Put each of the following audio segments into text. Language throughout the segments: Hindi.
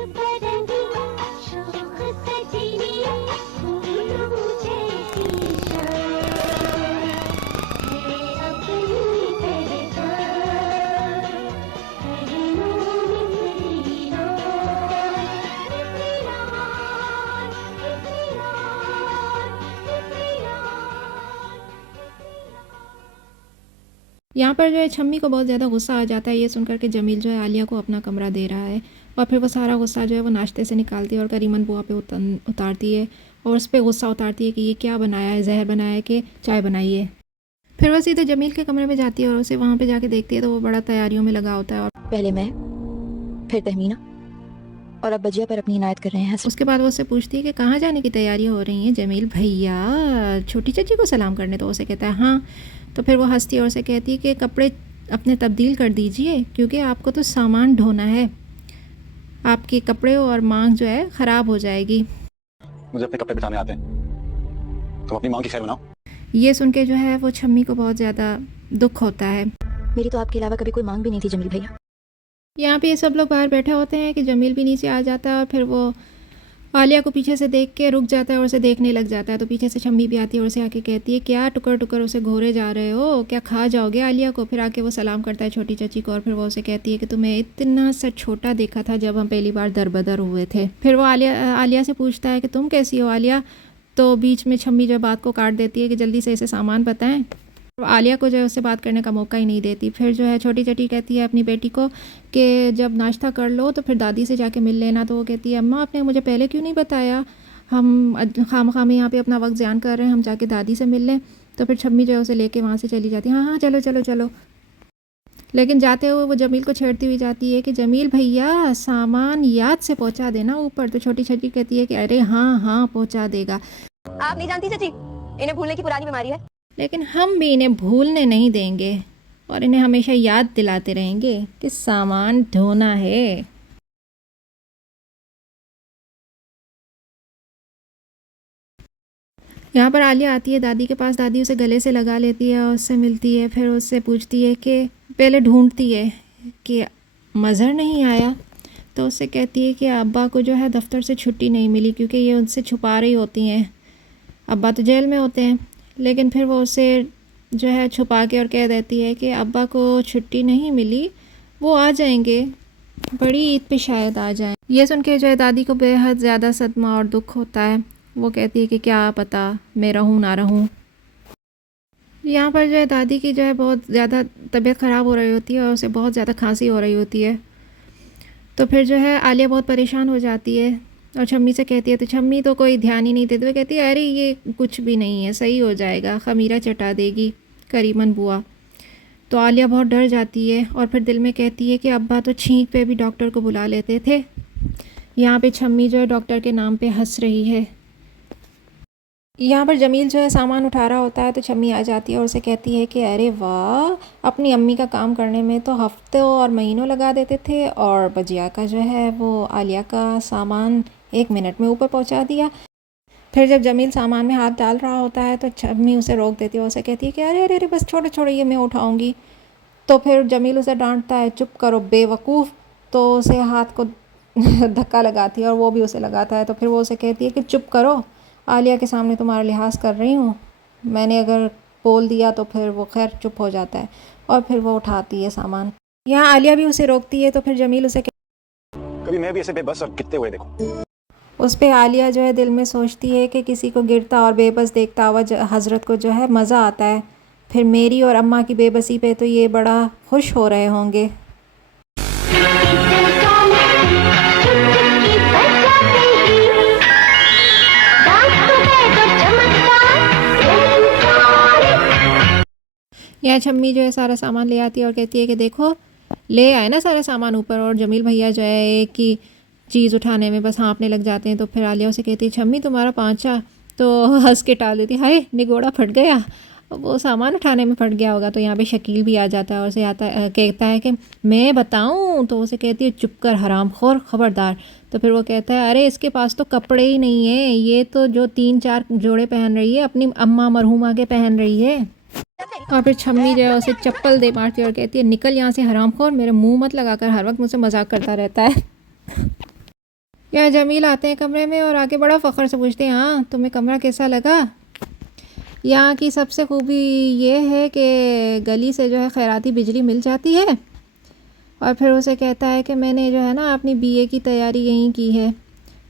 रंगबरंगी शोख सजीली फूलों जैसी शान है अपनी पहचान पहनूं मिसरी रात मिसरी रात मिसरी रात। यहाँ पर जो है छम्मी को बहुत ज़्यादा गुस्सा आ जाता है ये सुनकर के जमील जो है आलिया को अपना कमरा दे रहा है और फिर वो सारा गुस्सा जो है वो नाश्ते से निकालती है और करीमन बुआ पे उतारती है और उस पर गुस्सा उतारती है कि ये क्या बनाया है, जहर बनाया है कि चाय बनाई है। फिर वो सीधे जमील के कमरे में जाती है और उसे वहाँ पे जाके देखती है तो वो बड़ा तैयारियों में लगा होता है और पहले मैं, फिर तहमीना और अब बजिया पर अपनी इनायत कर रहे हैं हसन। उसके बाद वो उससे पूछती है कि कहाँ जाने की तैयारी हो रही है जमील भैया, छोटी चाची को सलाम करने। तो उसे कहता है हाँ। तो फिर वो हंसती है और उसे कहती है कि कपड़े अपने तब्दील कर दीजिए क्योंकि आपको तो सामान ढोना है, आपके कपड़े और मांग जो है ख़राब हो जाएगी। मुझे अपने कपड़े बिठाने आते हैं, तुम अपनी माँ की खैर बनाओ। ये सुन के जो है वो छम्मी को बहुत ज़्यादा दुख होता है। मेरी तो आपके अलावा कभी कोई मांग भी नहीं थी जमील भैया। यहाँ पे ये सब लोग बाहर बैठे होते हैं कि जमील भी नीचे आ जाता है और फिर वो आलिया को पीछे से देख के रुक जाता है और उसे देखने लग जाता है। तो पीछे से छम्मी भी आती है और उसे आके कहती है क्या टुकर टुकर उसे घोरे जा रहे हो, क्या खा जाओगे आलिया को। फिर आके वो सलाम करता है छोटी चाची को और फिर वो उसे कहती है कि तुम्हें इतना सा छोटा देखा था जब हम पहली बार दरबदर हुए थे। फिर वो आलिया से पूछता है कि तुम कैसी हो आलिया। तो बीच में छम्मी जो बात को काट देती है कि जल्दी से इसे सामान बताएं। आलिया को जो है उससे बात करने का मौका ही नहीं देती। फिर जो है छोटी चटी कहती है अपनी बेटी को कि जब नाश्ता कर लो तो फिर दादी से जाके मिल लेना। तो वो कहती है अम्मा आपने मुझे पहले क्यों नहीं बताया, हम खाम यहाँ पे अपना वक्त ज़ान कर रहे हैं, हम जाके दादी से मिल लें। तो फिर छम्मी जो है उसे लेके वहाँ से चली जाती है। हाँ हाँ चलो चलो चलो। लेकिन जाते हुए वो जमील को छेड़ती हुई जाती है कि जमील भैया सामान याद से पहुँचा देना ऊपर। तो छोटी चटी कहती है कि अरे हाँ हाँ पहुँचा देगा। आप नहीं जानती चाची, इन्हें भूलने की पुरानी बीमारी है। लेकिन हम भी इन्हें भूलने नहीं देंगे और इन्हें हमेशा याद दिलाते रहेंगे कि सामान ढोना है। यहाँ पर आलिया आती है दादी के पास। दादी उसे गले से लगा लेती है और उससे मिलती है। फिर उससे पूछती है कि पहले ढूंढती है कि मज़हर नहीं आया। तो उससे कहती है कि अब्बा को जो है दफ्तर से छुट्टी नहीं मिली क्योंकि ये उनसे छुपा रही होती हैं, अब्बा तो जेल में होते हैं। लेकिन फिर वो उसे जो है छुपा के और कह देती है कि अब्बा को छुट्टी नहीं मिली, वो आ जाएंगे, बड़ी ईद पे शायद आ जाएं। ये सुन के जो है दादी को बेहद ज़्यादा सदमा और दुख होता है। वो कहती है कि क्या पता मैं रहूँ ना रहूँ। यहाँ पर जो है दादी की जो है बहुत ज़्यादा तबीयत ख़राब हो रही होती है और उसे बहुत ज़्यादा खांसी हो रही होती है। तो फिर जो है आलिया बहुत परेशान हो जाती है और छम्मी से कहती है। तो छम्मी तो कोई ध्यान ही नहीं देती। वो कहती है अरे ये कुछ भी नहीं है, सही हो जाएगा, खमीरा चटा देगी करीमन बुआ। तो आलिया बहुत डर जाती है और फिर दिल में कहती है कि अब्बा तो छींक पे भी डॉक्टर को बुला लेते थे। यहाँ पे छम्मी जो है डॉक्टर के नाम पे हंस रही है। यहाँ पर जमील जो है सामान उठा रहा होता है तो छम्मी आ जाती है और उसे कहती है कि अरे वाह, अपनी अम्मी का काम करने में तो हफ्तों और महीनों लगा देते थे और बजिया का जो है वो आलिया का सामान 1 मिनट में ऊपर पहुँचा दिया। फिर जब जमील सामान में हाथ डाल रहा होता है तो छम्मी उसे रोक देती है। उसे कहती है कि अरे अरे अरे बस छोड़ो छोड़ो, ये मैं उठाऊँगी। तो फिर जमील उसे डांटता है चुप करो बेवकूफ़। तो उसे हाथ को धक्का लगाती है और वो भी उसे लगाता है। तो फिर वो उसे कहती है कि चुप करो, आलिया के सामने तुम्हारा लिहाज कर रही हूँ, मैंने अगर बोल दिया तो फिर वो खैर चुप हो जाता है और फिर वो उठाती है सामान। यहाँ आलिया भी उसे रोकती है। तो फिर जमील उसे कभी मैं भी ऐसे बेबस और कितने हुए देखो। उस पे आलिया जो है दिल में सोचती है कि किसी को गिरता और बेबस देखता हुआ हज़रत को जो है मज़ा आता है, फिर मेरी और अम्मा की बेबसी पे तो ये बड़ा खुश हो रहे होंगे। यह छम्मी जो है सारा सामान ले आती है और कहती है कि देखो ले आए ना सारा सामान ऊपर। और जमील भैया जो है एक ही चीज़ उठाने में बस हाँफने लग जाते हैं। तो फिर आलिया उसे कहती है छम्मी तुम्हारा पांचा। तो हंस के टाल देती, हाय निगोड़ा फट गया, वो सामान उठाने में फट गया होगा। तो यहाँ पे शकील भी आ जाता है और उसे कहता है कि मैं बताऊँ। तो उसे कहती है चुप कर हरामखोर, खबरदार। तो फिर वो कहता है अरे इसके पास तो कपड़े ही नहीं है, ये तो जो 3-4 जोड़े पहन रही है अपनी अम्मा मरहूमा के पहन रही है। और फिर छम्मी जो है उसे चप्पल दे मारती है और कहती है निकल यहाँ से हरामखोर, मेरे मुंह मत लगाकर, हर वक्त मुझसे मजाक करता रहता है। यहाँ जमील आते हैं कमरे में और आके बड़ा फ़ख्र से पूछते हैं, हाँ तुम्हें कमरा कैसा लगा। यहाँ की सबसे खूबी ये है कि गली से जो है खैराती बिजली मिल जाती है। और फिर उसे कहता है कि मैंने जो है ना अपनी बीए की तैयारी यहीं की है।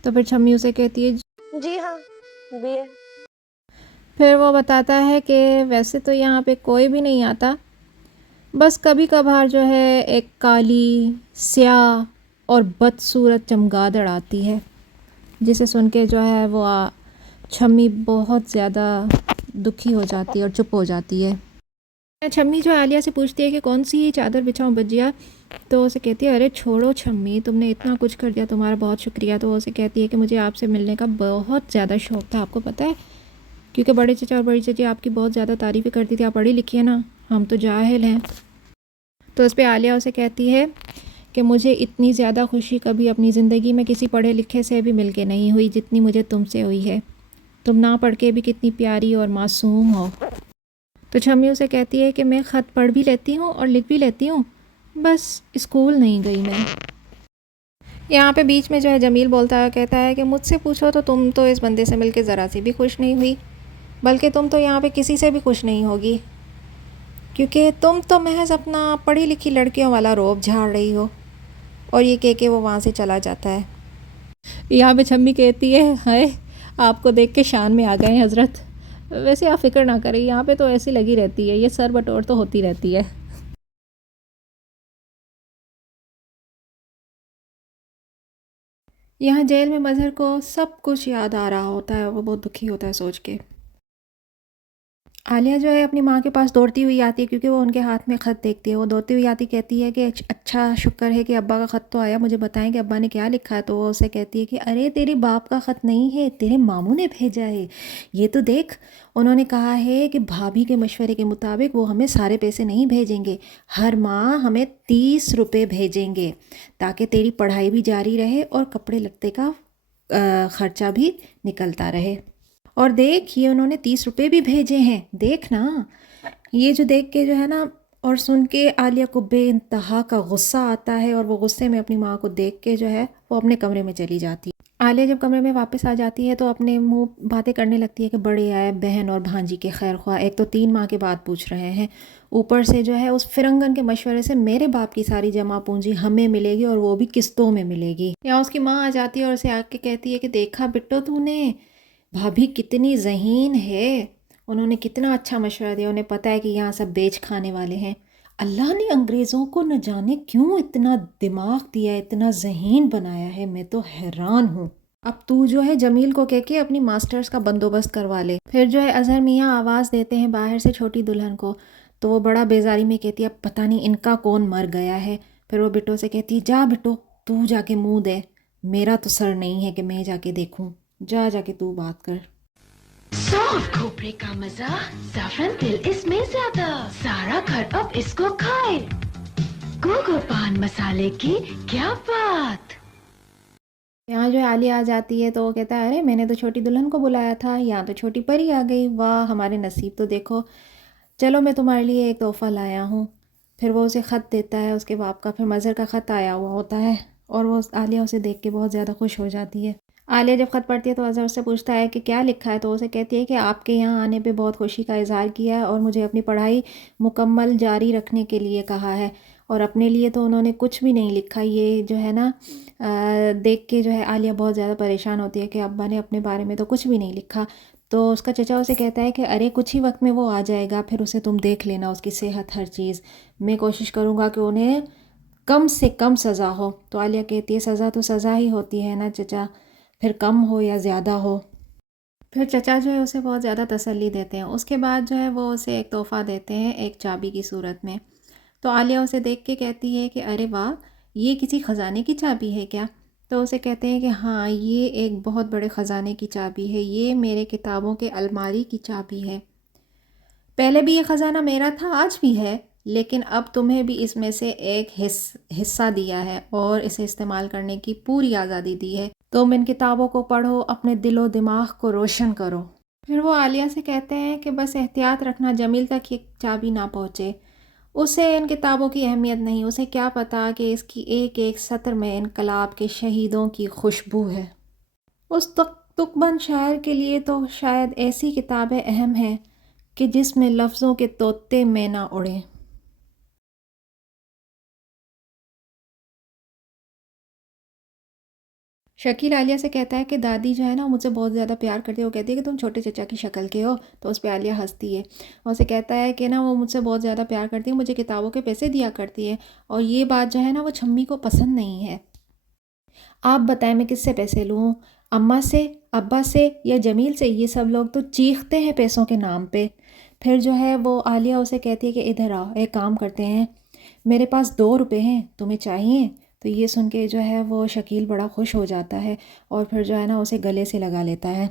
तो फिर छम्मी उसे कहती है जी हाँ, बीए। फिर वो बताता है कि वैसे तो यहाँ पे कोई भी नहीं आता, बस कभी कभार जो है एक काली स्याह और बदसूरत चमगादड़ आती है, जिसे सुन के जो है वो छम्मी बहुत ज़्यादा दुखी हो जाती है और चुप हो जाती है। छम्मी जो आलिया से पूछती है कि कौन सी चादर बिछाऊं बजिया, तो उसे कहती है अरे छोड़ो छम्मी, तुमने इतना कुछ कर दिया, तुम्हारा बहुत शुक्रिया। तो उसे कहती है कि मुझे आपसे मिलने का बहुत ज़्यादा शौक़ था, आपको पता है, क्योंकि बड़े चचा और बड़ी चची आपकी बहुत ज़्यादा तारीफ़ें करती थी, आप पढ़ी लिखी है ना, हम तो जाहिल हैं। तो उस पर आलिया उसे कहती है कि मुझे इतनी ज़्यादा खुशी कभी अपनी ज़िंदगी में किसी पढ़े लिखे से भी मिल के नहीं हुई जितनी मुझे तुमसे हुई है। तुम ना पढ़ के भी कितनी प्यारी और मासूम हो। तो छम्मी उसे कहती है कि मैं ख़त पढ़ भी लेती हूँ और लिख भी लेती हूँ, बस स्कूल नहीं गई मैं। यहाँ पे बीच में जो है जमील बोलता है, कहता है कि मुझसे पूछो तो तुम तो इस बंदे से मिलके ज़रा सी भी खुश नहीं हुई, बल्कि तुम तो यहाँ पे किसी से भी खुश नहीं होगी, क्योंकि तुम तो महज अपना पढ़ी लिखी लड़कियों वाला रोब झाड़ रही हो। और ये कह के वो वहाँ से चला जाता है। यहाँ पे छम्मी कहती है, हाय आपको देख के शान में आ गए हैं हज़रत, वैसे आप फ़िक्र ना करें, यहाँ पे तो ऐसी लगी रहती है, ये सर बटोर तो होती रहती है। यहाँ जेल में मज़हर को सब कुछ याद आ रहा होता है, वो बहुत दुखी होता है सोच के। आलिया जो है अपनी माँ के पास दौड़ती हुई आती है, क्योंकि वो उनके हाथ में ख़त देखती है। वो दौड़ती हुई आती कहती है कि अच्छा शुक्र है कि अब्बा का ख़त तो आया, मुझे बताएं कि अब्बा ने क्या लिखा है। तो वो उसे कहती है कि अरे तेरे बाप का ख़त नहीं है, तेरे मामू ने भेजा है, ये तो देख। उन्होंने कहा है कि भाभी के मशवरे के मुताबिक वो हमें सारे पैसे नहीं भेजेंगे, हर माह हमें 30 रुपये भेजेंगे, ताकि तेरी पढ़ाई भी जारी रहे और कपड़े लत्ते का ख़र्चा भी निकलता रहे। और देख ये उन्होंने 30 रुपये भी भेजे हैं, देख ना। ये जो देख के जो है ना और सुन के आलिया को बेइंतहा का गुस्सा आता है, और वो गुस्से में अपनी माँ को देख के जो है वो अपने कमरे में चली जाती है। आलिया जब कमरे में वापस आ जाती है तो अपने मुंह बातें करने लगती है कि बड़े आए बहन और भांजी के खैर ख्वाह, एक तो 3 माह के बाद पूछ रहे हैं, ऊपर से जो है उस फिरंगन के मशवरे से मेरे बाप की सारी जमा पूंजी हमें मिलेगी, और वो भी किस्तों में मिलेगी। या उसकी माँ आ जाती है और उसे आके कहती है कि देखा बिट्टो तूने, भाभी कितनी ज़हीन है, उन्होंने कितना अच्छा मशवरा दिया, उन्हें पता है कि यहाँ सब बेच खाने वाले हैं। अल्लाह ने अंग्रेज़ों को न जाने क्यों इतना दिमाग दिया, इतना ज़हीन बनाया है, मैं तो हैरान हूँ। अब तू जो है जमील को कह के अपनी मास्टर्स का बंदोबस्त करवा ले। फिर जो है अज़हर मियाँ आवाज़ देते हैं बाहर से छोटी दुल्हन को, तो वो बड़ा बेजारी में कहती है अब पता नहीं इनका कौन मर गया है। फिर वो बिट्टो से कहती है जा बिट्टो तू जाके मुँह दे, मेरा तो सर नहीं है कि मैं जाके देखूँ, जा जाके तू बात कर। सॉफ्ट खोपरे का मजा, ज़ाफ़रान तिल इसमें ज्यादा, सारा घर अब इसको खाए, गोगो पान मसाले की क्या बात। यहाँ जो है आलिया आ जाती है तो वो कहता है अरे मैंने तो छोटी दुल्हन को बुलाया था, यहाँ तो छोटी परी आ गई, वाह हमारे नसीब तो देखो, चलो मैं तुम्हारे लिए एक तोहफ़ा लाया हूँ। फिर वो उसे ख़त देता है उसके बाप का, फिर मज़हर का ख़त आया हुआ होता है, और वो आलिया उसे देख के बहुत ज़्यादा खुश हो जाती है। आलिया जब ख़त पढ़ती है तो अज़हर से पूछता है कि क्या लिखा है, तो उसे कहती है कि आपके यहाँ आने पे बहुत खुशी का इज़हार किया है और मुझे अपनी पढ़ाई मुकम्मल जारी रखने के लिए कहा है। और अपने लिए तो उन्होंने कुछ भी नहीं लिखा। ये जो है ना देख के जो है आलिया बहुत ज़्यादा परेशान होती है कि अब्बा ने अपने बारे में तो कुछ भी नहीं लिखा। तो उसका चचा उसे कहता है कि अरे कुछ ही वक्त में वो आ जाएगा, फिर उसे तुम देख लेना, उसकी सेहत हर चीज़, मैं कोशिश करूँगा कि उन्हें कम से कम सज़ा हो। तो आलिया कहती है सज़ा तो सज़ा ही होती है ना चचा, फिर कम हो या ज़्यादा हो। फिर चचा जो है उसे बहुत ज़्यादा तसल्ली देते हैं। उसके बाद जो है वो उसे एक तोहफ़ा देते हैं एक चाबी की सूरत में। तो आलिया उसे देख के कहती है कि अरे वाह ये किसी ख़जाने की चाबी है क्या। तो उसे कहते हैं कि हाँ ये एक बहुत बड़े ख़जाने की चाबी है, ये मेरे किताबों के अलमारी की चाबी है। पहले भी ये ख़जाना मेरा था, आज भी है, लेकिन अब तुम्हें भी इसमें से एक हिस्सा दिया है और इसे इस्तेमाल करने की पूरी आज़ादी दी है। तुम इन किताबों को पढ़ो, अपने दिलो दिमाग को रोशन करो। फिर वो आलिया से कहते हैं कि बस एहतियात रखना जमील तक ये चाबी ना पहुँचे। उसे इन किताबों की अहमियत नहीं, उसे क्या पता कि इसकी एक एक सत्र में इनकलाब के शहीदों की खुशबू है। उस तुकबंद शायर के लिए तो शायद ऐसी किताबें अहम हैं कि जिसमें लफ्ज़ों के तोते में ना उड़े। शकील आलिया से कहता है कि दादी जो है ना, मुझसे बहुत ज़्यादा प्यार करती है। वो कहती है कि तुम छोटे चचा की शक्ल के हो। तो उस पर आलिया हंसती है और उसे कहता है कि ना वो मुझसे बहुत ज़्यादा प्यार करती है, मुझे किताबों के पैसे दिया करती है, और ये बात जो है ना वो छम्मी को पसंद नहीं है। आप बताएं मैं किससे पैसे लूँ, अम्मा से, अब्बा से या जमील से? ये सब लोग तो चीखते हैं पैसों के नाम पे। फिर जो है वो आलिया उसे कहती है कि इधर आओ, एक काम करते हैं, मेरे पास 2 रुपए हैं, तुम्हें चाहिए? तो ये सुन के जो है वो शकील बड़ा खुश हो जाता है और फिर जो है ना उसे गले से लगा लेता है।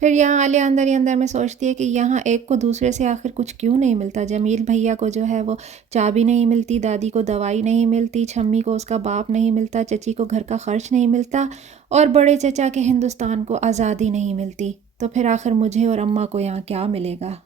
फिर यहाँ आलिया अंदर ही अंदर में सोचती है कि यहाँ एक को दूसरे से आखिर कुछ क्यों नहीं मिलता। जमील भैया को जो है वो चाबी नहीं मिलती, दादी को दवाई नहीं मिलती, छम्मी को उसका बाप नहीं मिलता, चची को घर का खर्च नहीं मिलता, और बड़े चचा के हिंदुस्तान को आज़ादी नहीं मिलती। तो फिर आखिर मुझे और अम्मा को यहाँ क्या मिलेगा।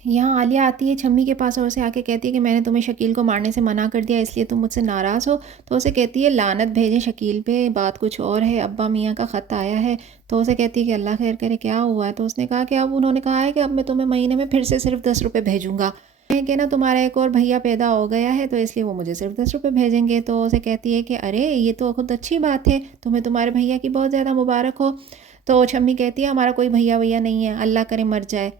यहाँ आलिया आती है छम्मी के पास और उसे आके कहती है कि मैंने तुम्हें शकील को मारने से मना कर दिया, इसलिए तुम मुझसे नाराज़ हो। तो उसे कहती है लानत भेजें शकील पे, बात कुछ और है, अब्बा मियाँ का ख़त आया है। तो उसे कहती है कि अल्लाह खैर करे, क्या हुआ है? तो उसने कहा कि अब उन्होंने कहा है कि अब मैं तुम्हें महीने में फिर से सिर्फ 10 रुपये भेजूँगा, है कि ना तुम्हारा एक और भैया पैदा हो गया है, तो इसलिए वो मुझे सिर्फ 10 रुपये भेजेंगे। तो उसे कहती है कि अरे ये तो खुद अच्छी बात है, तुम्हें तुम्हारे भैया की बहुत ज़्यादा मुबारक हो। तो छम्मी कहती है हमारा कोई भैया भैया नहीं है, अल्लाह करे मर जाए।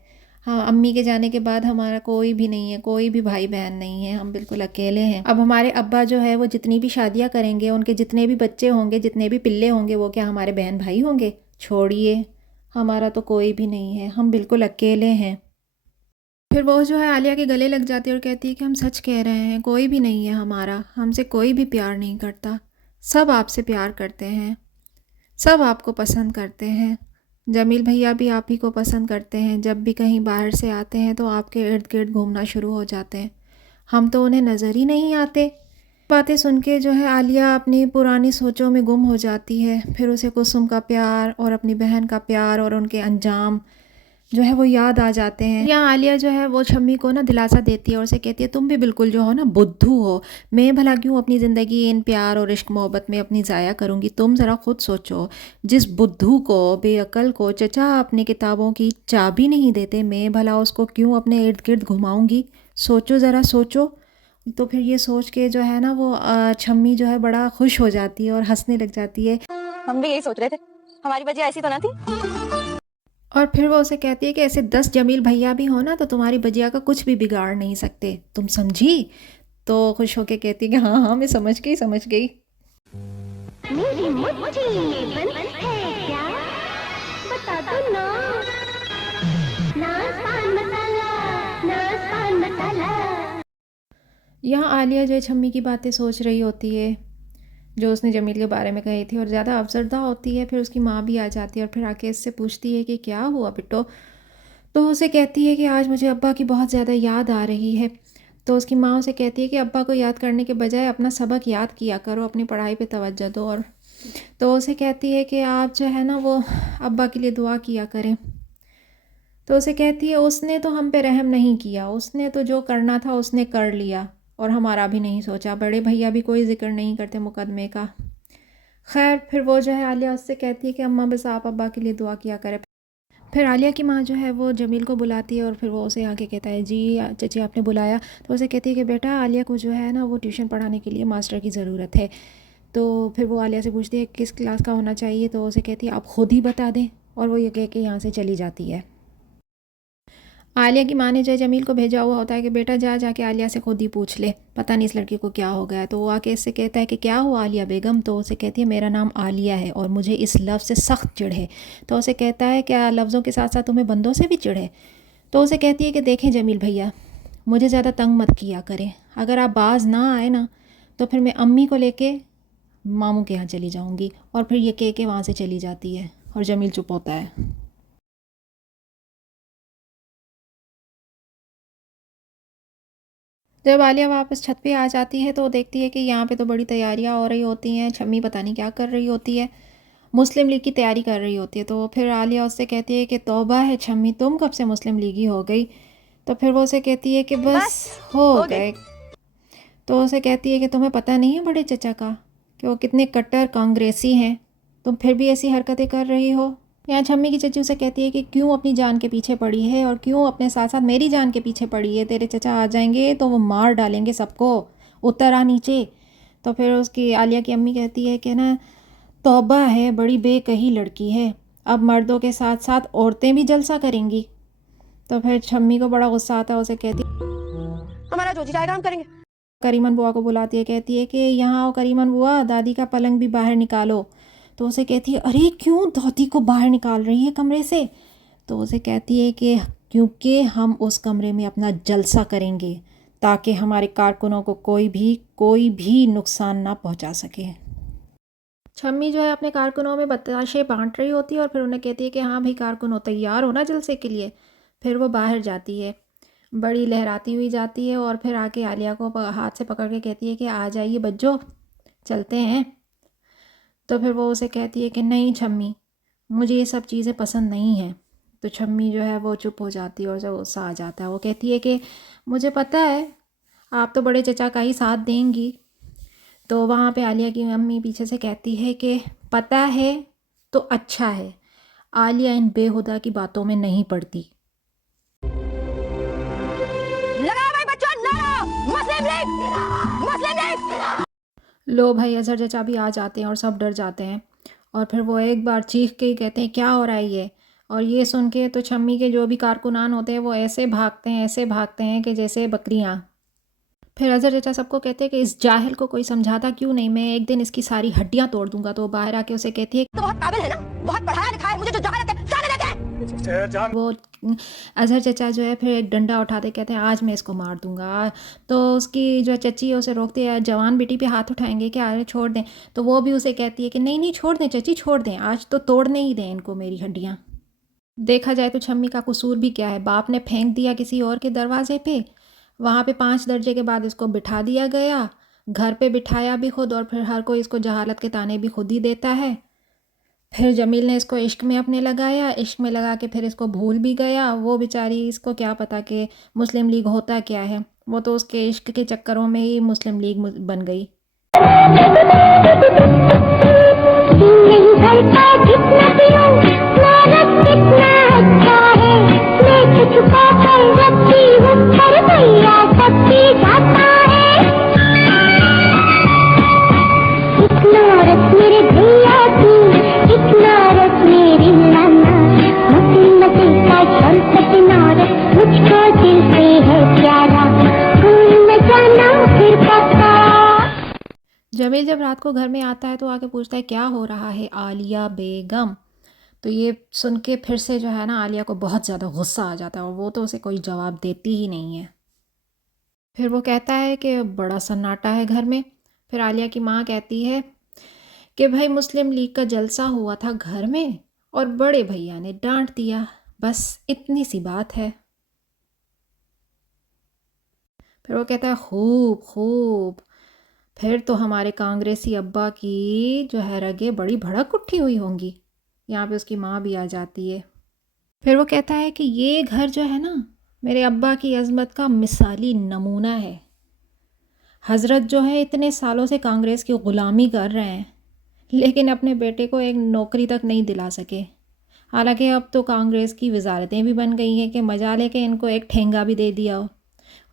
हाँ, अम्मी के जाने के बाद हमारा कोई भी नहीं है, कोई भी भाई बहन नहीं है, हम बिल्कुल अकेले हैं। अब हमारे अब्बा जो है वो जितनी भी शादियाँ करेंगे, उनके जितने भी बच्चे होंगे, जितने भी पिल्ले होंगे, वो क्या हमारे बहन भाई होंगे? छोड़िए, हमारा तो कोई भी नहीं है, हम बिल्कुल अकेले हैं। फिर वो जो है आलिया के गले लग जाती है और कहती है कि हम सच कह रहे हैं, कोई भी नहीं है हमारा, हमसे कोई भी प्यार नहीं करता, सब आपसे प्यार करते हैं, सब आपको पसंद करते हैं। जमील भैया भी आप ही को पसंद करते हैं, जब भी कहीं बाहर से आते हैं तो आपके इर्द गिर्द घूमना शुरू हो जाते हैं, हम तो उन्हें नज़र ही नहीं आते। बातें सुन के जो है आलिया अपनी पुरानी सोचों में गुम हो जाती है। फिर उसे कुसुम का प्यार और अपनी बहन का प्यार और उनके अंजाम जो है वो याद आ जाते हैं। यहाँ आलिया जो है वो छम्मी को ना दिलासा देती है और उसे कहती है तुम भी बिल्कुल जो हो ना बुद्धू हो, मैं भला क्यों अपनी ज़िंदगी इन प्यार और इश्क मोहब्बत में अपनी ज़ाया करूँगी। तुम ज़रा खुद सोचो, जिस बुद्धू को, बेअकल को चचा अपनी किताबों की चाबी नहीं देते, मैं भला उसको क्यों अपने इर्द गिर्द घुमाऊँगी। सोचो ज़रा सोचो। तो फिर ये सोच के जो है ना वो छम्मी जो है बड़ा खुश हो जाती है और हंसने लग जाती है। हम भी यही सोच रहे थे, हमारी वजह ऐसी तो ना थी। और फिर वो उसे कहती है कि ऐसे 10 जमील भैया भी हो ना तो तुम्हारी बजिया का कुछ भी बिगाड़ नहीं सकते, तुम समझी? तो खुश होके कहती है कि हाँ हाँ मैं समझ गई समझ गई। मेरी मुट्ठी में बंद है क्या, बता दो ना। नाज पान मसाला, नाज पान मसाला। यहाँ आलिया जो है छम्मी की बातें सोच रही होती है जो उसने जमील के बारे में कही थी और ज़्यादा अफसरदा होती है। फिर उसकी माँ भी आ जाती है और फिर आके इससे पूछती है कि क्या हुआ बिट्टो। तो उसे कहती है कि आज मुझे अब्बा की बहुत ज़्यादा याद आ रही है। तो उसकी माँ उसे कहती है कि अब्बा को याद करने के बजाय अपना सबक याद किया करो, अपनी पढ़ाई पे तवज्जो दो। और तो उसे कहती है कि आप जो है ना वो अब्बा के लिए दुआ किया करें। तो उसे कहती है उसने तो हम पे रहम नहीं किया, उसने तो जो करना था उसने कर लिया और हमारा भी नहीं सोचा। बड़े भैया भी कोई जिक्र नहीं करते मुकदमे का। खैर फिर वो जो है आलिया उससे कहती है कि अम्मा बस आप अब्बा के लिए दुआ किया करें। फिर आलिया की माँ जो है वो जमील को बुलाती है और फिर वो उसे आके कहता है जी चची आपने बुलाया। तो उसे कहती है कि बेटा आलिया को जो है ना वो ट्यूशन पढ़ाने के लिए मास्टर की ज़रूरत है। तो फिर वो आलिया से पूछती है किस क्लास का होना चाहिए। तो उसे कहती है आप खुद ही बता दें, और वो ये कह के यहाँ से चली जाती है। आलिया की माँ ने जो जमील को भेजा हुआ होता है कि बेटा जा जाके आलिया से खुद ही पूछ ले, पता नहीं इस लड़की को क्या हो गया है। तो वो आके इससे कहता है कि क्या हुआ आलिया बेगम। तो उसे कहती है मेरा नाम आलिया है और मुझे इस लफ्ज़ से सख्त चिढ़ है। तो उसे कहता है क्या लफ्ज़ों के साथ साथ तुम्हें बंदों से भी चिढ़ है। तो उसे कहती है कि देखें जमील भैया, मुझे ज़्यादा तंग मत किया करें, अगर आप बाज ना आए ना तो फिर मैं अम्मी को लेके मामू के यहाँ चली जाऊँगी। और फिर ये कह के वहाँ से चली जाती है और जमील चुप होता है। जब आलिया वापस छत पे आ जाती है तो देखती है कि यहाँ पे तो बड़ी तैयारियाँ हो रही होती हैं। छम्मी पता नहीं क्या कर रही होती है, मुस्लिम लीग की तैयारी कर रही होती है। तो फिर आलिया उससे कहती है कि तौबा है छम्मी, तुम कब से मुस्लिम लीगी हो गई। तो फिर वो उसे कहती है कि बस हो गए। तो उसे कहती है कि तुम्हें पता नहीं है बड़े चचा का कि वो कितने कट्टर कांग्रेसी हैं, तुम फिर भी ऐसी हरकतें कर रही हो। यहाँ छम्मी की चची उसे कहती है कि क्यों अपनी जान के पीछे पड़ी है और क्यों अपने साथ साथ मेरी जान के पीछे पड़ी है। तेरे चचा आ जाएंगे तो वो मार डालेंगे सबको, उतर आ नीचे। तो फिर उसकी आलिया की अम्मी कहती है कि ना, तौबा है, बड़ी बेकही लड़की है, अब मर्दों के साथ साथ औरतें भी जलसा करेंगी। तो फिर छम्मी को बड़ा गुस्सा आता है, उसे कहती हमारा जो जी चाहेगा हम करेंगे। करीमन बुआ को बुलाती है, कहती है कि यहाँ आओ करीमन बुआ, दादी का पलंग भी बाहर निकालो। तो उसे कहती है अरे क्यों दादी को बाहर निकाल रही है कमरे से। तो उसे कहती है कि क्योंकि हम उस कमरे में अपना जलसा करेंगे ताकि हमारे कारकुनों को कोई भी नुकसान ना पहुंचा सके। छम्मी जो है अपने कारकुनों में बताशे बांट रही होती है और फिर उन्हें कहती है कि हाँ भाई कारकुनों तैयार हो ना जलसे के लिए। फिर वो बाहर जाती है, बड़ी लहराती हुई जाती है और फिर आके आलिया को हाथ से पकड़ के कहती है कि आ जाइए बच्चों, चलते हैं। तो फिर वो उसे कहती है कि नहीं छम्मी, मुझे ये सब चीज़ें पसंद नहीं हैं। तो छम्मी जो है वो चुप हो जाती है और जब गुस्सा आ जाता है वो कहती है कि मुझे पता है आप तो बड़े चचा का ही साथ देंगी। तो वहाँ पे आलिया की अम्मी पीछे से कहती है कि पता है तो अच्छा है, आलिया इन बेहुदा की बातों में नहीं पड़ती। लो भाई अजहर चचा भी आ जाते हैं और सब डर जाते हैं और फिर वो एक बार चीख के ही कहते हैं क्या हो रहा है ये। और ये सुन के तो छम्मी के जो भी कारकुनान होते हैं वो ऐसे भागते हैं कि जैसे बकरियाँ। फिर अजहर चचा सबको कहते हैं कि इस जाहिल को कोई समझाता क्यों नहीं, मैं एक दिन इसकी सारी हड्डियाँ तोड़ दूंगा। तो वो बाहर आके उसे कहती है तो बहुत काबिल है ना, बहुत पढ़ाया लिखा है, मुझे जो जहालत है जाने देते हैं। वो अजहर चचा जो है फिर एक डंडा उठाते कहते हैं आज मैं इसको मार दूंगा। तो उसकी जो चची है उसे रोकती है, जवान बेटी पे हाथ उठाएंगे क्या, अरे छोड़ दें। तो वो भी उसे कहती है कि नहीं नहीं छोड़ दें चची, छोड़ दें, आज तो तोड़ने ही दें इनको मेरी हड्डियाँ। देखा जाए तो छम्मी का कसूर भी क्या है, बाप ने फेंक दिया किसी और के दरवाजे पे, वहाँ पे 5 दर्जे के बाद इसको बिठा दिया गया, घर पे बिठाया भी खुद और फिर हर कोई इसको जहालत के ताने भी खुद ही देता है। फिर जमील ने इसको इश्क में अपने लगाया, इश्क में लगा के फिर इसको भूल भी गया। वो बेचारी, इसको क्या पता कि मुस्लिम लीग होता क्या है, वो तो उसके इश्क के चक्करों में ही मुस्लिम लीग बन गई। जमील जब रात को घर में आता है तो आके पूछता है क्या हो रहा है आलिया बेगम। तो ये सुन के फिर से जो है ना आलिया को बहुत ज़्यादा गुस्सा आ जाता है और वो तो उसे कोई जवाब देती ही नहीं है। फिर वो कहता है कि बड़ा सन्नाटा है घर में। फिर आलिया की माँ कहती है कि भाई मुस्लिम लीग का जलसा हुआ था घर में और बड़े भैया ने डांट दिया, बस इतनी सी बात है। फिर वो कहता है खूब खूब, फिर तो हमारे कांग्रेसी अब्बा की जो है रगे बड़ी भड़क उठी हुई होंगी। यहाँ पे उसकी माँ भी आ जाती है। फिर वो कहता है कि ये घर जो है ना मेरे अब्बा की अज़मत का मिसाली नमूना है। हज़रत जो है इतने सालों से कांग्रेस की ग़ुलामी कर रहे हैं लेकिन अपने बेटे को एक नौकरी तक नहीं दिला सके। हालांकि अब तो कांग्रेस की वजारतें भी बन गई हैं कि मजा लेके इनको एक ठेंगा भी दे दिया हो।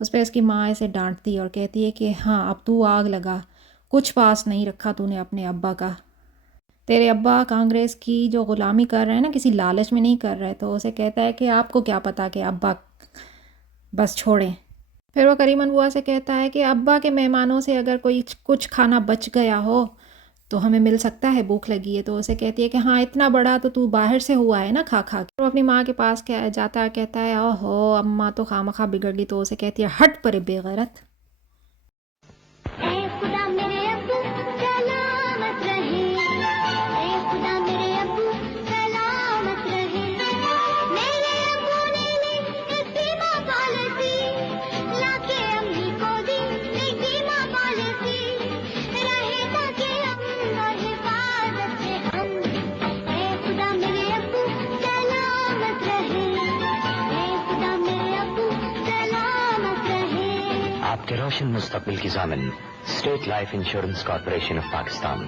उस पर उसकी माँ ऐसे डांटती है और कहती है कि हाँ अब तू आग लगा, कुछ पास नहीं रखा तूने अपने अब्बा का। तेरे अब्बा कांग्रेस की जो ग़ुलामी कर रहे हैं ना किसी लालच में नहीं कर रहे। तो उसे कहता है कि आपको क्या पता कि अब्बा बस छोड़ें। फिर वो करीमन बुआ से कहता है कि अब्बा के मेहमानों से अगर कोई कुछ खाना बच गया हो तो हमें मिल सकता है, भूख लगी है। तो उसे कहती है कि हाँ इतना बड़ा तो तू बाहर से हुआ है ना खा खा के। वो अपनी माँ के पास जाता है, कहता है ओहो अम्मा तो खामखा बिगड़ गई। तो उसे कहती है हट परे बेगैरत। रोशन मुस्तकबिल की ज़ामिन state life insurance corporation of Pakistan.